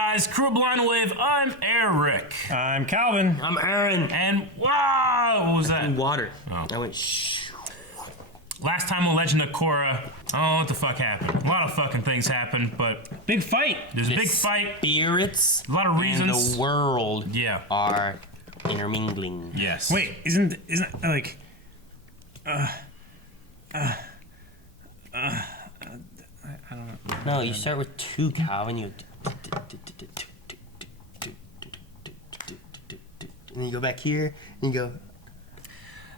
guys? Crew Blind Wave, I'm Eric. I'm Calvin. I'm Aaron. And wow, what was that? Water. Oh. I went shh. Last time on Legend of Korra, I don't know what the fuck happened. A lot of fucking things happened, but Big fight. there's a big fight. Spirits. A lot of reasons. And the world. Yeah. Are intermingling. Yes. Wait, isn't like I don't know. No, you start with two, Calvin. You. And then you go back here, and you go.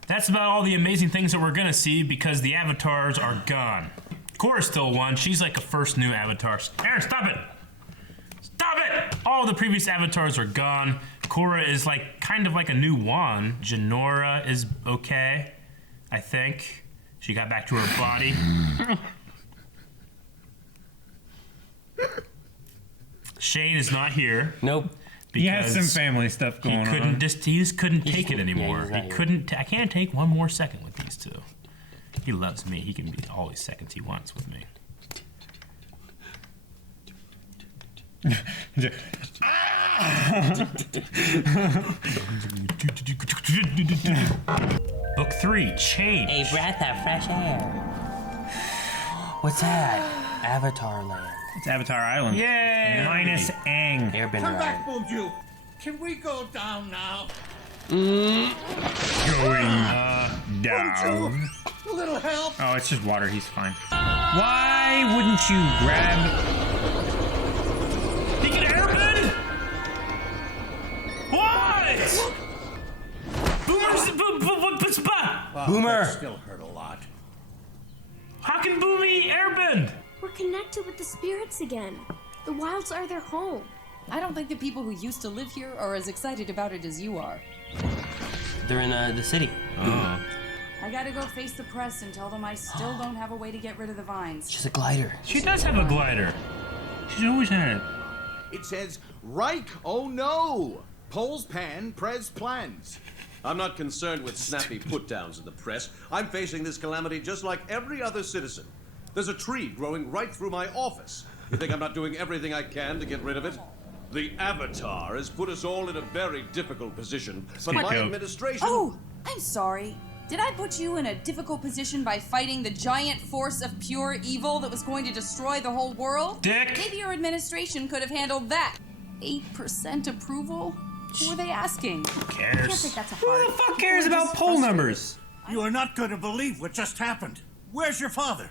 That's about all the amazing things that we're gonna see because the avatars are gone. Korra's still one. She's like a first new avatar. Aaron, stop it! Stop it! All the previous avatars are gone. Korra is like kind of like a new one. Janora is okay, I think. She got back to her body. Shane is not here. Nope. He has some family stuff going on. He just couldn't take it anymore. Yeah, He couldn't. I can't take one more second with these two. He loves me. He can be all the seconds he wants with me. Book 3, Change. A breath of fresh air. What's that? Avatar Land. It's Avatar Island. Yay! Minus Aang. Airbender Come back, Island. Bonju. Can we go down now? Going down. Bonju, a little help. Oh, it's just water. He's fine. Why wouldn't you grab? He can airbend? What? Boomer. That still hurt a lot. How can Boomy airbend? We're connected with the spirits again. The wilds are their home. I don't think the people who used to live here are as excited about it as you are. They're in the city. Oh. I gotta go face the press and tell them I still don't have a way to get rid of the vines. She's a glider. She does have a glider. She's always had it. It says, Reich, oh no! Polls pan, pres plans. I'm not concerned with snappy put-downs in the press. I'm facing this calamity just like every other citizen. There's a tree growing right through my office. You think I'm not doing everything I can to get rid of it? The Avatar has put us all in a very difficult position, but my Scapegoat. administration... Oh, I'm sorry. Did I put you in a difficult position by fighting the giant force of pure evil that was going to destroy the whole world? Dick! Maybe your administration could have handled that. 8% approval? Who are they asking? Who I can't cares? think that's a Who hard. the fuck cares about poll numbers? You are not going to believe what just happened. Where's your father?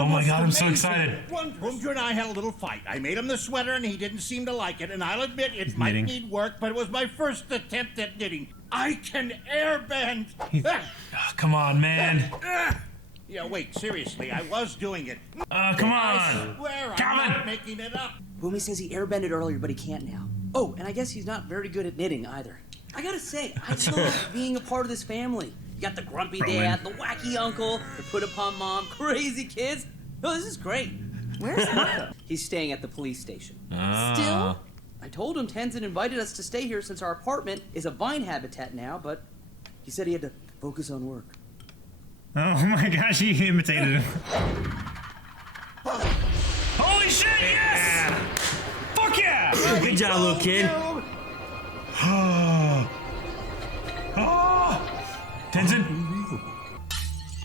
Oh my god, I'm so excited. Bonju and I had a little fight. I made him the sweater and he didn't seem to like it, and I'll admit it might knitting. need work, but it was my first attempt at knitting. I can airbend! Oh, come on, man. Yeah, wait, seriously, I was doing it. Come on. Swear I'm Calvin! not making it up. Boomy says he airbended earlier, but he can't now. Oh, and I guess he's not very good at knitting either. I gotta say, I love being a part of this family. You got the grumpy dad, the wacky uncle, the put-upon mom, crazy kids. Oh, this is great. Where's Marco? He's staying at the police station. Still? I told him Tenzin invited us to stay here since our apartment is a vine habitat now, but he said he had to focus on work. Oh my gosh, he imitated him. Holy shit, yes! Fuck yeah! Good job, little kid. Tenzin,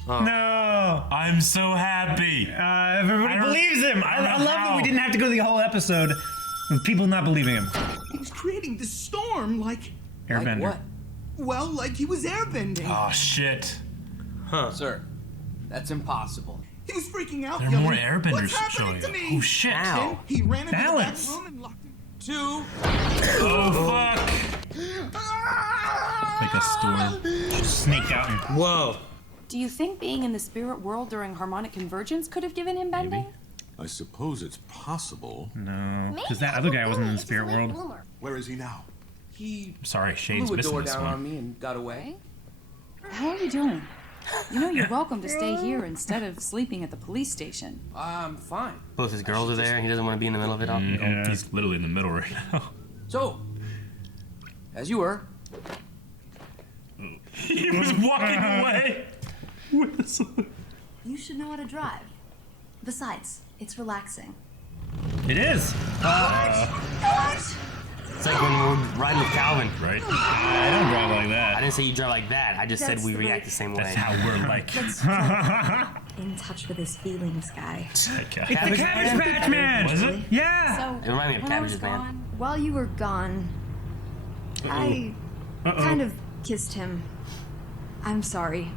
No. I'm so happy. Everybody believes him. I love that how. we didn't have to go the whole episode with people not believing him. He was creating this storm like, Airbender. Like what? well, like he was airbending. Oh shit. Sir, that's impossible. He was freaking out, There are yelling, more airbenders "What's happening showing to up. me?" Oh shit. Ow. He ran into Balance. the back room and locked him. Oh fuck. Like a storm. Just sneaked out and Whoa. Do you think being in the spirit world during harmonic convergence could have given him bending? I suppose it's possible. no, because that other guy wasn't in the spirit world. Where is he now? He Sorry, Shane's blew a missing door this down on one. me and got away. How are you doing? You know you're welcome to stay here instead of sleeping at the police station. I'm fine. Both his girls are there, and he doesn't want to be in the middle of it all. Yeah. He's literally in the middle right now. So, as you were, He was walking away. You should know how to drive. Besides, it's relaxing. It is. It's like when we're riding with Calvin. Right? I don't drive like I that. didn't say you drive like that. I just said That's we the react right- the same That's way. how we're like. In touch with his feelings, guy. Okay. It's the Cabbage Patch Man. Was it? Yeah. So, It reminded me of when I was Cabbages, man. gone, While you were gone, I kind of kissed him. I'm sorry.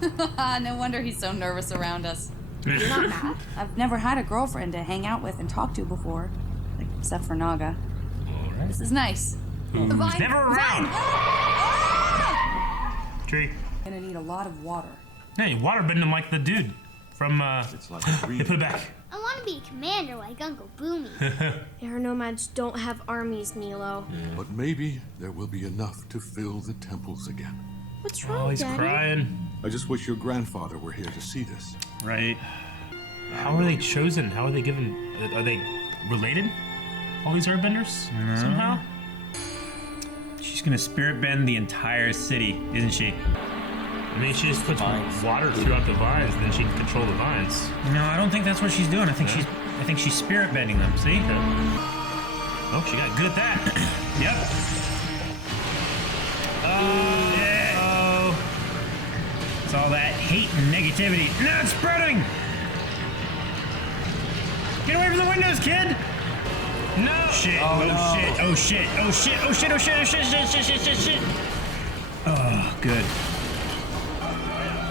no wonder he's so nervous around us. You're not mad? I've never had a girlfriend to hang out with and talk to before, except for Naga. This is nice. Who's never around. Tree. Gonna need a lot of water. Hey, waterbend him like the dude from. It's like a They put it back. I want to be a commander like Uncle Boomy. Air nomads don't have armies, Milo. But maybe there will be enough to fill the temples again. What's Oh, wrong, he's Daddy? crying. I just wish your grandfather were here to see this. Right. How are they chosen? How are they given? Are they related? All these airbenders somehow? She's gonna spirit bend the entire city, isn't she? I mean, she just puts water throughout the vines, then she can control the vines. No, I don't think that's what she's doing. I think she's spirit bending them. See? Oh, she got good at that. Yep. Oh. It's all that hate and negativity. Now it's spreading. Get away from the windows, kid. No. Shit. Oh, Oh, no. shit. Oh shit. Oh shit. Oh shit. Oh shit. Oh shit. Shit. Shit. Shit. Shit. Shit. Oh, good.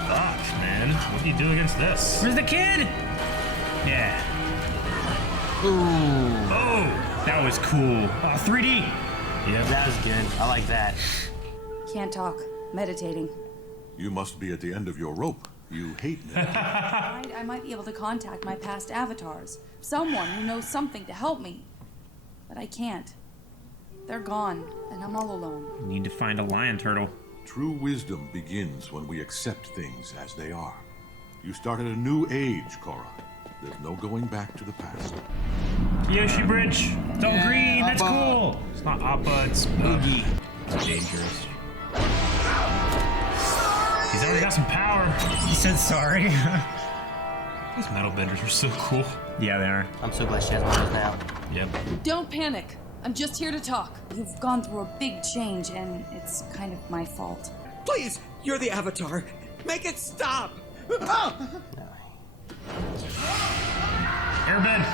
Fuck, man. What do you do against this? Where's the kid? Yeah. Ooh, Oh. That was cool. Oh, 3D. Yeah. that was good. I like that. Can't talk. Meditating. You must be at the end of your rope. You hate me. I might be able to contact my past avatars. Someone who knows something to help me. But I can't. They're gone, and I'm all alone. Need to find a lion turtle. True wisdom begins when we accept things as they are. You started a new age, Korra. There's no going back to the past. Yoshi Bridge. It's all green. That's cool. It's not Appa, it's Boogie. It's dangerous. He's already got some power. He said sorry. These metal benders are so cool. Yeah, they are. I'm so glad she has one of those now. Yep. Don't panic. I'm just here to talk. You've gone through a big change, and it's kind of my fault. Please, you're the Avatar. Make it stop. Airbend.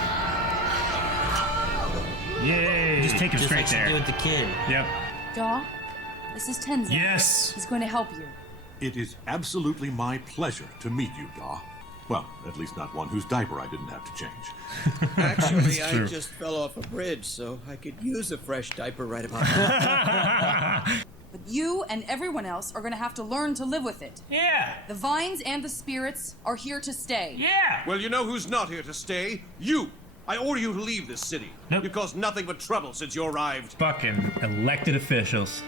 Yay. Just take him Just straight like she there. did with the kid. Yep. Daw, this is Tenzin. Yes. He's going to help you. It is absolutely my pleasure to meet you, Da. Well, at least not one whose diaper I didn't have to change. Actually, I true. just fell off a bridge, so I could use a fresh diaper right about now. But you and everyone else are going to have to learn to live with it. Yeah. The vines and the spirits are here to stay. Yeah. Well, you know who's not here to stay? You! I order you to leave this city. Nope. You've caused nothing but trouble since you arrived. Fucking elected officials.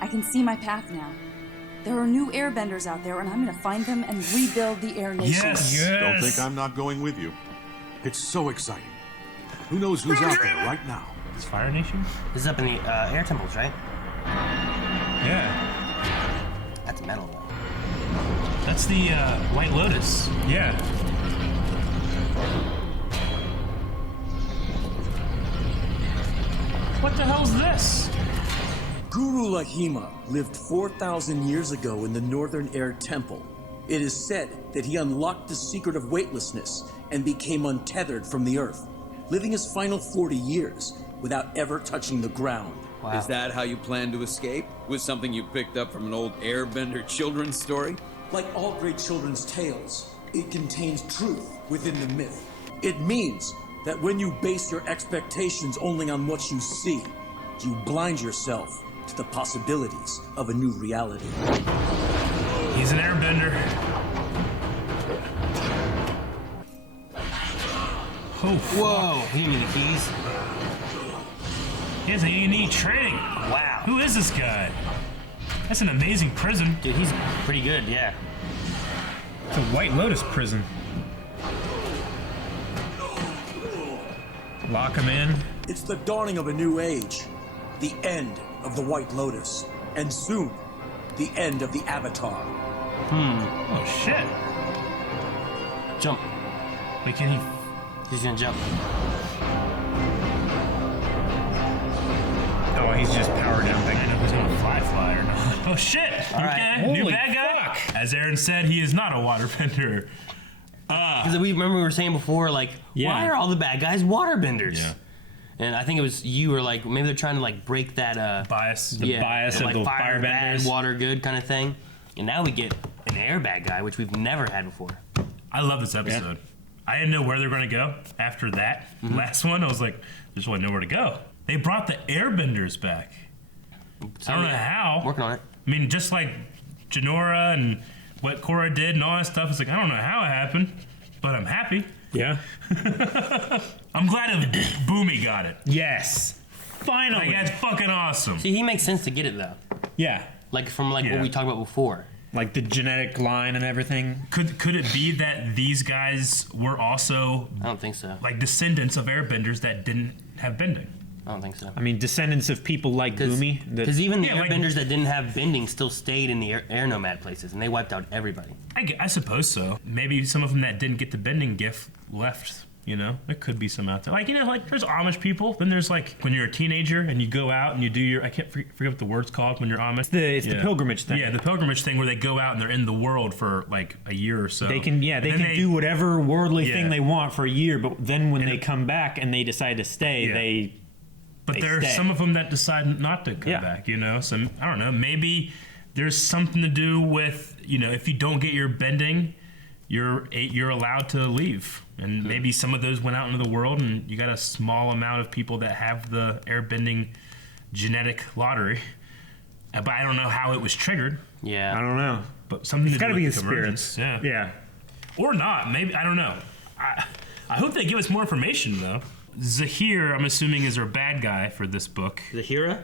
I can see my path now. There are new airbenders out there, and I'm going to find them and rebuild the Air Nation. Yes. Don't think I'm not going with you. It's so exciting. Who knows who's out there right now? Is Fire Nation? This is up in the air temples, right? Yeah. That's metal, though. That's the White Lotus. Yeah. What the hell's this? Guru Lahima lived 4,000 years ago in the Northern Air Temple. It is said that he unlocked the secret of weightlessness and became untethered from the earth, living his final 40 years without ever touching the ground. Wow. Is that how you plan to escape? With something you picked up from an old airbender children's story? Like all great children's tales, it contains truth within the myth. It means that when you base your expectations only on what you see, you blind yourself to the possibilities of a new reality. He's an airbender. Oh, Whoa! He gave me the keys. he has a unique training. Wow. Who is this guy? That's an amazing prison. Dude, he's pretty good, yeah. It's a White Lotus prison. Lock him in. It's the dawning of a new age, the end of the White Lotus, and soon, the end of the Avatar. Oh shit. Jump. Wait, can he? He's gonna jump. Oh, he's just power dumping. I know who's gonna fly or not. Oh shit! Okay, new Holy bad guy. fuck. As Aaron said, he is not a waterbender. Because we were saying before, like, why are all the bad guys waterbenders? Yeah. And I think it was you were like, maybe they're trying to like break that bias. The bias of like the fire bad, firebenders. water good kind of thing. And now we get an air bad guy, which we've never had before. I love this episode. I didn't know where they're gonna go after that last one. I was like, there's really nowhere to go. They brought the airbenders back. So, I don't know how. Working on it. I mean, just like Janora and what Korra did and all that stuff. It's like, I don't know how it happened, but I'm happy. Yeah. I'm glad Boomy got it. Yes. Finally. Like, that's fucking awesome. See, he makes sense to get it though. Yeah. Like from what we talked about before. Like the genetic line and everything. Could it be that these guys were also I don't think so. like descendants of airbenders that didn't have bending? I don't think so. I mean, descendants of people like Boomy. Because even the Yeah, like- airbenders that didn't have bending still stayed in the air nomad places, and they wiped out everybody. I suppose so. Maybe some of them that didn't get the bending gift left. You know, there could be some out there. Like, you know, like there's Amish people. Then there's like when you're a teenager and you go out and you do your, I can't forget what the word's called when you're Amish. It's the pilgrimage thing. Yeah, the pilgrimage thing where they go out and they're in the world for like a year or so. They can, And they then can do whatever worldly Yeah. thing they want for a year, but then when they come back and they decide to stay, Yeah. But they there's stay. some of them that decide not to come back, you know? So, I don't know, maybe there's something to do with, you know, if you don't get your bending, you're allowed to leave. And maybe some of those went out into the world and you got a small amount of people that have the airbending genetic lottery. But I don't know how it was triggered. Yeah. I don't know. But something It's to got do to be with the the convergence. spirits. Yeah. Or not. Maybe, I don't know. I hope they give us more information, though. Zahir, I'm assuming, is our bad guy for this book. Zahira?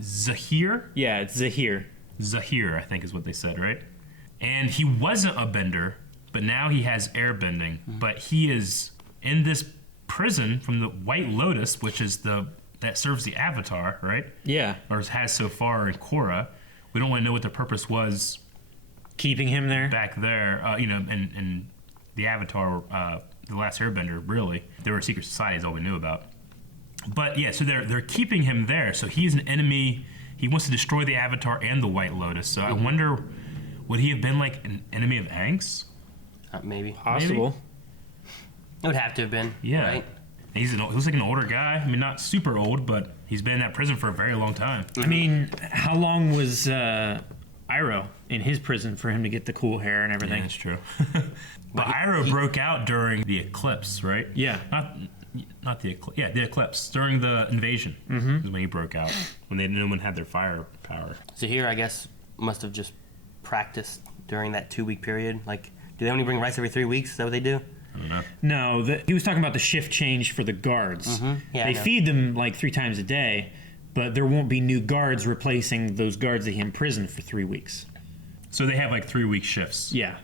Zahir? Yeah, it's Zahir. Zahir, I think is what they said, right? And he wasn't a bender, but now he has airbending. But he is in this prison from the White Lotus, which is that serves the Avatar, right? Yeah. Or has so far in Korra. We don't want to know what the purpose was keeping him there back there. You know, and the Avatar, the Last Airbender, really, there were secret societies, all we knew about. But yeah, so they're keeping him there. So he's an enemy. He wants to destroy the Avatar and the White Lotus. So I wonder, would he have been like an enemy of Aang's? Maybe. Possible. It would have to have been. Yeah. Right? He looks like an older guy. I mean, not super old, but he's been in that prison for a very long time. I mean, how long was Iroh in his prison for him to get the cool hair and everything? Yeah, that's true. But Iroh broke out during the eclipse, right? Yeah. Not the eclipse. Yeah, the eclipse during the invasion is when he broke out. When no one had their fire power. Zahir, I guess, must have just practiced during that 2-week period. Like, do they only bring rice every 3 weeks? Is that what they do? I don't know. No, he was talking about the shift change for the guards. Yeah, they feed them like 3 times a day, but there won't be new guards replacing those guards that he imprisoned for 3 weeks. So they have like 3-week shifts. Yeah.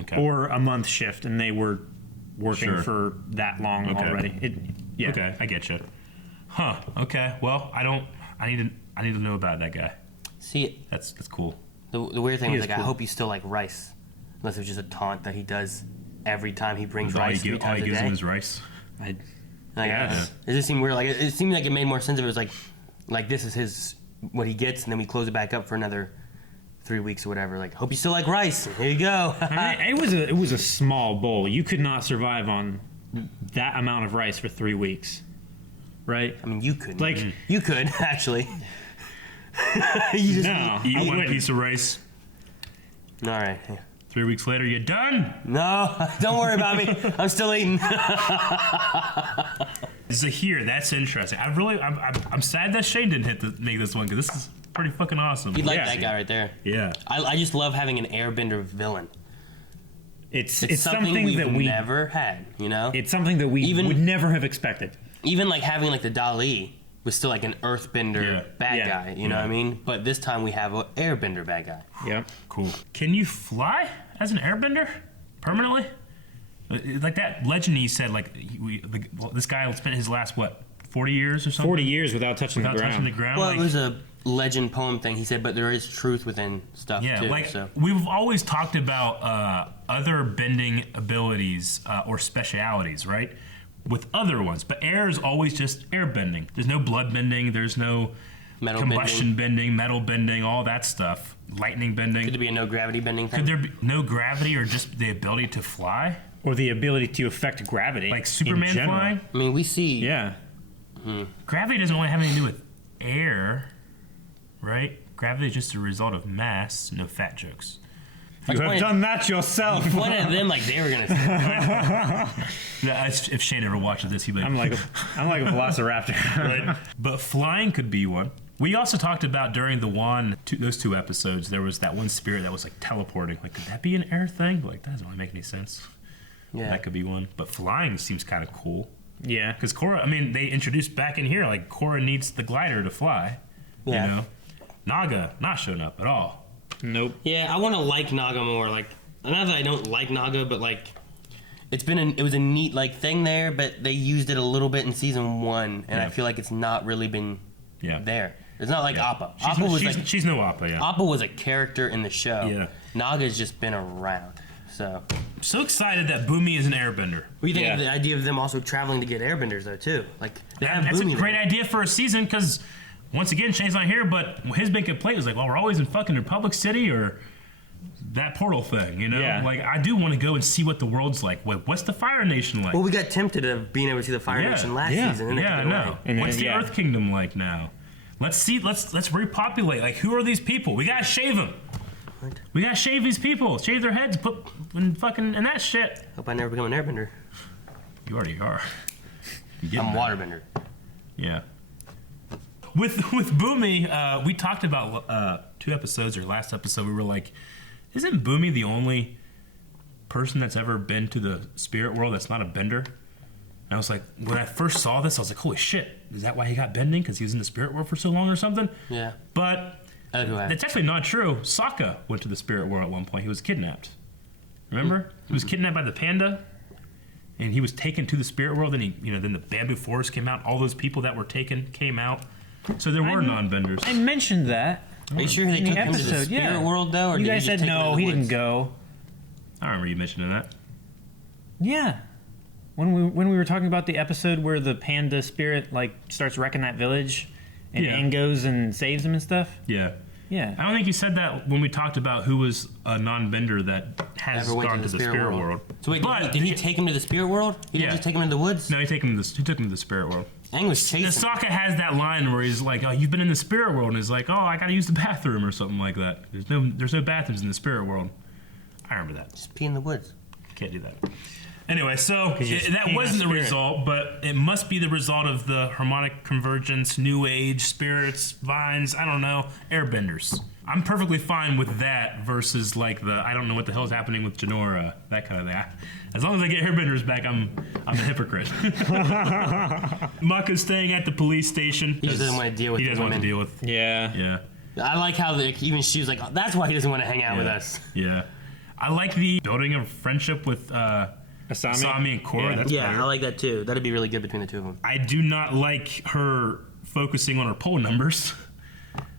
Okay. Or a month shift, and they were working for that long already. Yeah. Okay, I get you. Huh. Okay. Well, I need to know about that guy. See, that's cool. The weird thing He was is like, I cool. hope you still like rice, unless it was just a taunt that he does every time he brings rice. All 3 he times a gives him day. is rice. Like, Yeah. it just seemed weird. Like it seemed like it made more sense if it was like this is what he gets, and then we close it back up for another 3 weeks or whatever. Like, hope you still like rice. Here you go. I mean, it was a small bowl. You could not survive on that amount of rice for 3 weeks, right? I mean, you could. Like you could actually. You just no, Eat I one wouldn't. piece of rice. All right. 3 weeks later, you done? No, don't worry about me. I'm still eating. Zahir, that's interesting. I'm sad that Shane didn't make this one because this is pretty fucking awesome. You'd like that guy right there. Yeah. I just love having an airbender villain. It's something we've that we never had, you know? It's something that we would never have expected. Even like having like the Dali was still like an earthbender bad guy, you know what I mean? But this time we have an airbender bad guy. Yep. Cool. Can you fly as an airbender permanently? Like that legend he said, like this guy spent his last 40 years or something? 40 years without touching the ground. Touching the ground. Well, like, it was a legend poem thing. He said, but there is truth within stuff too. like so. we've always talked about other bending abilities or specialities, right? with other ones. But air is always just air bending. There's no blood bending. There's no Metal combustion bending, metal bending, all that stuff. Lightning bending. Could there be a no gravity bending thing? Could there be no gravity or just the ability to fly? Or the ability to affect gravity. Like Superman flying? I mean, we see. Yeah. Gravity doesn't really have anything to do with air, right? Gravity is just a result of mass. No fat jokes. You have done that yourself. You pointed at them like they were gonna say. Yeah, if Shane ever watches this, he'd be like, I'm like a velociraptor. Right? But flying could be one. We also talked about during the those two episodes, there was that one spirit that was like teleporting. Like, could that be an air thing? But like, that doesn't really make any sense. Yeah. That could be one. But flying seems kind of cool. Yeah. Because Korra, I mean, they introduced back in here, like, Korra needs the glider to fly. Yeah. You know? Naga, not showing up at all. Nope. Yeah, I want to like Naga more. Like, not that I don't like Naga, but like, it was a neat like thing there. But they used it a little bit in season 1, and I feel like it's not really been there. It's not like Appa. She's no Appa. Yeah. Appa was a character in the show. Yeah. Naga's just been around. So excited that Boomy is an airbender. What do you think of the idea of them also traveling to get airbenders though too? Like that's Boomy a great idea for a season because once again Shane's not here, but his big complaint was like, well, we're always in fucking Republic City or that portal thing, you know? Yeah. Like I do want to go and see what the world's like. What's the Fire Nation like? Well, we got tempted of being able to see the Fire Nation last season. And I know. And What's the then, Earth Kingdom like now? Let's see. Let's repopulate. Like, who are these people? We gotta shave them. We gotta shave these people. Shave their heads. Put and that shit. Hope I never become an airbender. You already are. I'm a waterbender. Yeah. With Boomy, we talked about 2 episodes or last episode. We were like, isn't Boomy the only person that's ever been to the spirit world that's not a bender? And I was like, when I first saw this, I was like, holy shit, is that why he got bending? Because he was in the spirit world for so long or something? Yeah. But that's actually not true. Sokka went to the spirit world at one point. He was kidnapped. Remember? He was kidnapped by the panda, and he was taken to the spirit world, and then the bamboo forest came out. All those people that were taken came out. So there were non-benders. I mentioned that. Are you sure they took him to the spirit world, though? Or you did guys he just said take him to no, the he woods? didn't go. I remember you mentioning that. Yeah. When we were talking about the episode where the panda spirit like starts wrecking that village, and Aang goes and saves him and stuff. Yeah. Yeah. I don't think you said that when we talked about who was a non-bender that has Never went gone to the spirit world. So wait, did he take him to the spirit world? He didn't just take him into the woods? No, he took him to the spirit world. Aang was chasing. Sokka has that line where he's like, "Oh, you've been in the spirit world," and he's like, "Oh, I gotta use the bathroom or something like that." There's no bathrooms in the spirit world. I remember that. Just pee in the woods. Can't do that. Anyway, so that wasn't the spirit. result, but it must be the result of the harmonic convergence, new age, spirits, vines, I don't know, airbenders. I'm perfectly fine with that versus like I don't know what the hell is happening with Janora, that kind of thing. As long as I get airbenders back, I'm a hypocrite. Maka's staying at the police station. He just doesn't want to deal with He doesn't want to deal with. Yeah. Yeah. I like how even she was like, oh, that's why he doesn't want to hang out with us. Yeah. I like the building of friendship with Asami and Korra. Yeah. That's Yeah, better. I like that too. That'd be really good between the two of them. I do not like her focusing on her poll numbers.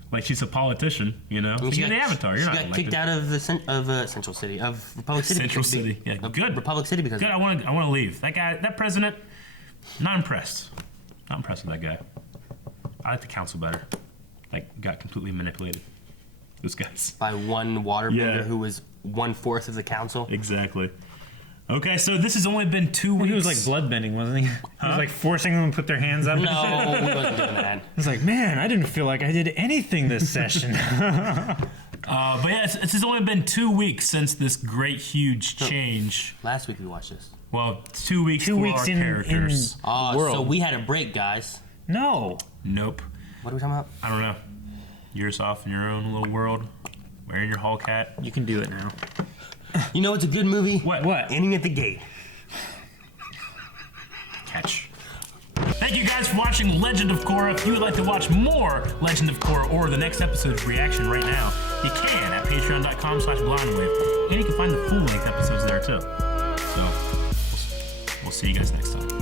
Like she's a politician, you know. And You're the Avatar. You're not got elected. kicked out of Central City, of Republic City. Central City. Yeah, good. Republic City because Good. I want to leave. That guy, that president, not impressed. Not impressed with that guy. I like the council better. Like, got completely manipulated. Those guys. by one waterbender Yeah. who was 1/4 of the council. Exactly. Okay, so this has only been 2 weeks. He was like bloodbending, wasn't he? He was like forcing them to put their hands up. No, we wasn't doing that. He's like, man, I didn't feel like I did anything this session. But yeah, it's only been 2 weeks since this great, huge change. Last week we watched this. Well, 2 weeks 2 for weeks our in characters. world. So we had a break, guys. No. Nope. What are we talking about? I don't know. You're just off in your own little world, wearing your Hulk hat. You can do it now. You know it's a good movie? What? Ending at the Gate. Catch. Thank you guys for watching Legend of Korra. If you would like to watch more Legend of Korra or the next episode's reaction right now, you can at patreon.com/blindwave. And you can find the full-length episodes there too. So, we'll see you guys next time.